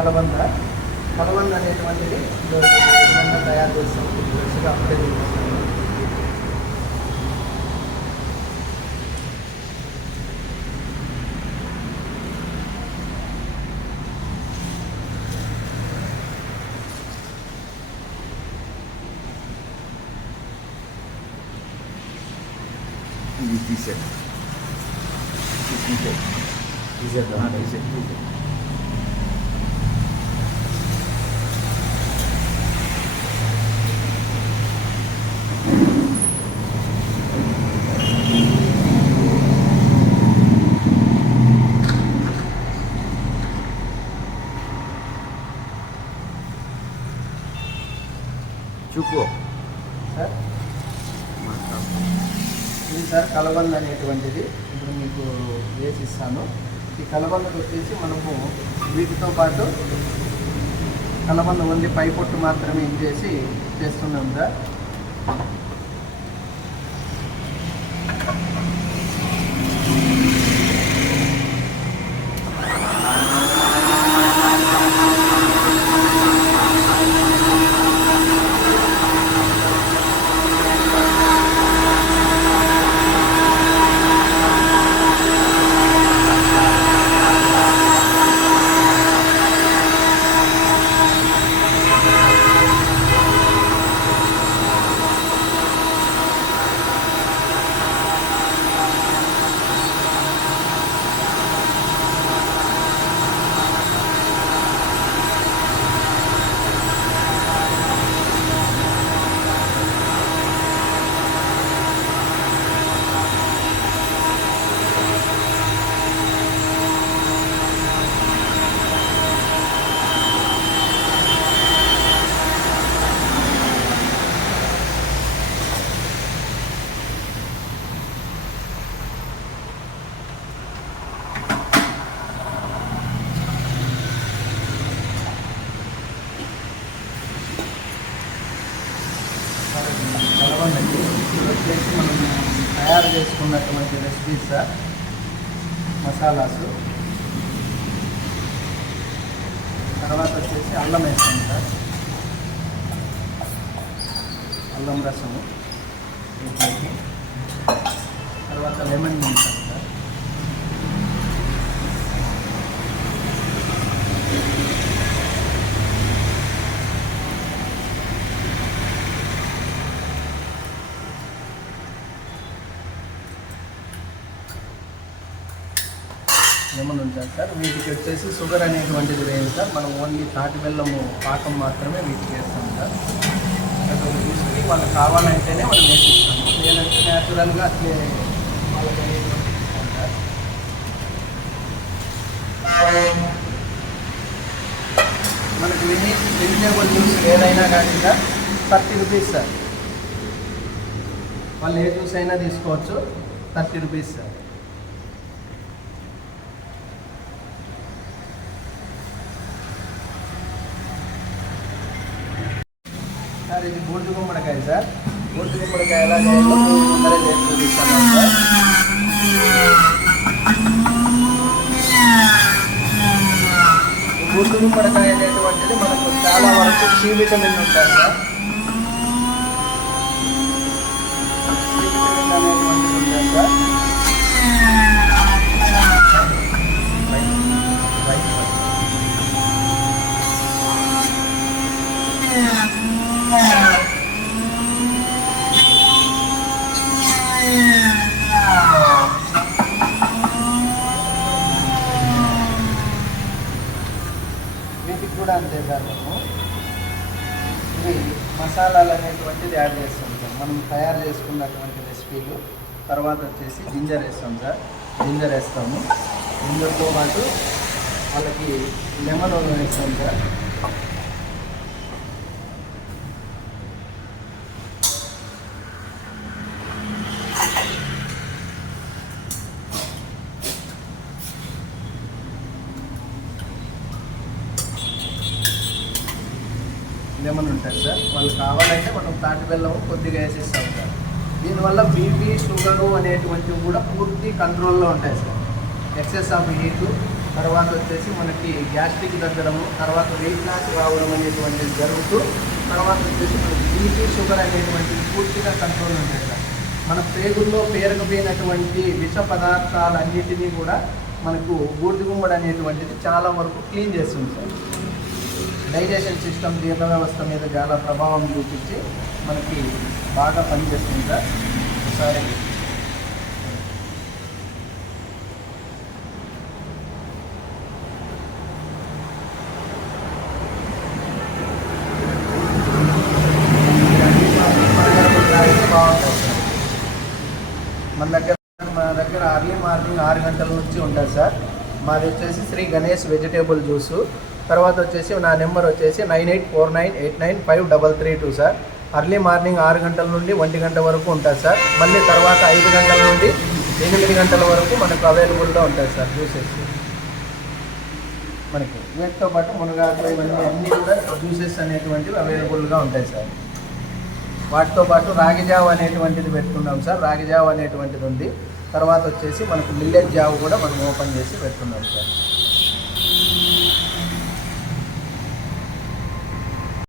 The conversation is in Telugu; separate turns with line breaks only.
కలబంద. కలబంద అనేటువంటిది తయారు చేస్తాం. ఫ్రెష్గా అప్పుడే తీసుకొస్తాము
ఇది తీసేది తీసేది
తీసేద్దాం
తీసేది చూపు.
సార్? ఇది సార్ కలబంద అనేటువంటిది. ఇప్పుడు మీకు వేసి ఇస్తాను. ఈ కలబందకు వచ్చేసి మనము వీటితో పాటు కలబంద ఓన్లీ పై పొట్టు మాత్రమే చేసి చేస్తున్నాం సార్ కలబందండి ఇది వచ్చేసి మనం తయారు పిజ్జా మసాలాసు తర్వాత వచ్చేసి అల్లం వేస్తాం సార్ అల్లం రసము. తర్వాత లెమన్ వేస్తాం ఏమైనా ఉంటుంది సార్? వీటికి వచ్చేసి షుగర్ అనేటువంటిది లేదు సార్. మనం ఓన్లీ తాటి బెల్లము పాకం మాత్రమే వీటికి వేస్తాం సార్. అక్కడ తీసుకుని వాళ్ళకి కావాలంటేనే మనం వేసిస్తాము లేదంటే న్యాచురల్గా అట్లే వాళ్ళకి సార్ మనకి వెజి వెజిటేబుల్ జ్యూస్ ఏదైనా కానీ సార్ థర్టీ రూపీస్ సార్. వాళ్ళు ఏ జ్యూస్ అయినా తీసుకోవచ్చు థర్టీ రూపీస్ సార్. సార్ ఇది బూడిద గుమ్మడికాయ సార్. బూడిద గుమ్మడికాయ ఎలా చేయాలో చేసి చూపిస్తాను సార్. బూడిద గుమ్మడికాయ అనేటువంటిది మనకు చాలా వరకు సి విటమిన్ ఉంటుంది సార్ సి విటమిన్ అనేటువంటిది ఉంటుంది సార్ రైట్ రైట్ సార్ వీటికి కూడా అంతే సార్ మేము ఇవి మసాలాలు అనేటువంటిది యాడ్ చేస్తాం సార్. మనం తయారు చేసుకున్నటువంటి రెసిపీలు తర్వాత వచ్చేసి జింజర్ వేస్తాం సార్. జింజర్ వేస్తాము. జింజర్తో పాటు వాళ్ళకి లెమన్ వేస్తాం సార్. ఏమైనా ఉంటుంది సార్? వాళ్ళు కావాలంటే మనం తాటి బెల్లం కొద్దిగా వేసేస్తాం సార్. దీనివల్ల బీపీ షుగరు అనేటువంటివి కూడా పూర్తి కంట్రోల్లో ఉంటాయి సార్. ఎక్సెస్ ఆఫ్ హీటు తర్వాత వచ్చేసి మనకి గ్యాస్ట్రిక్ తగ్గడము తర్వాత వెయిట్ లాస్ రావడం అనేటువంటిది జరుగుతూ తర్వాత వచ్చేసి మనకి బీపీ షుగర్ అనేటువంటిది పూర్తిగా కంట్రోల్ ఉంటాయి సార్. మన పేగుల్లో పేరుకుపోయినటువంటి విష పదార్థాలన్నిటినీ కూడా మనకు బూడిద గుమ్మడి అనేటువంటిది చాలా వరకు క్లీన్ చేస్తుంది సార్. డైజెషన్ సిస్టమ్ జీర్ణ వ్యవస్థ మీద చాలా ప్రభావం చూపించి మనకి బాగా పనిచేస్తుంది సార్. ఒకసారి. మన దగ్గర మా దగ్గర అర్లీ మార్నింగ్ ఆరు గంటల నుంచి ఉంటుంది సార్. మాది వచ్చేసి శ్రీ గణేష్ వెజిటేబుల్ జ్యూసు. తర్వాత వచ్చేసి నా నెంబర్ వచ్చేసి nine eight four nine eight nine five double three two sir. Early morning ఆరు గంటల నుండి ఒంటి గంట వరకు ఉంటుంది సార్. మళ్ళీ తర్వాత ఐదు గంటల నుండి ఎనిమిది గంటల వరకు మనకు అవైలబుల్గా ఉంటుంది సార్ జ్యూసెస్ మనకి వీటితో పాటు మునగాకు ఇవన్నీ అన్నీ కూడా జ్యూసెస్ అనేటువంటివి అవైలబుల్గా ఉంటాయి సార్. వాటితో పాటు రాగి జావ అనేటువంటిది పెట్టుకున్నాం సార్. రాగి జావ అనేటువంటిది ఉంది. తర్వాత వచ్చేసి మనకు మిల్లెట్ జావ కూడా మనం ఓపెన్ చేసి పెట్టుకున్నాం సార్.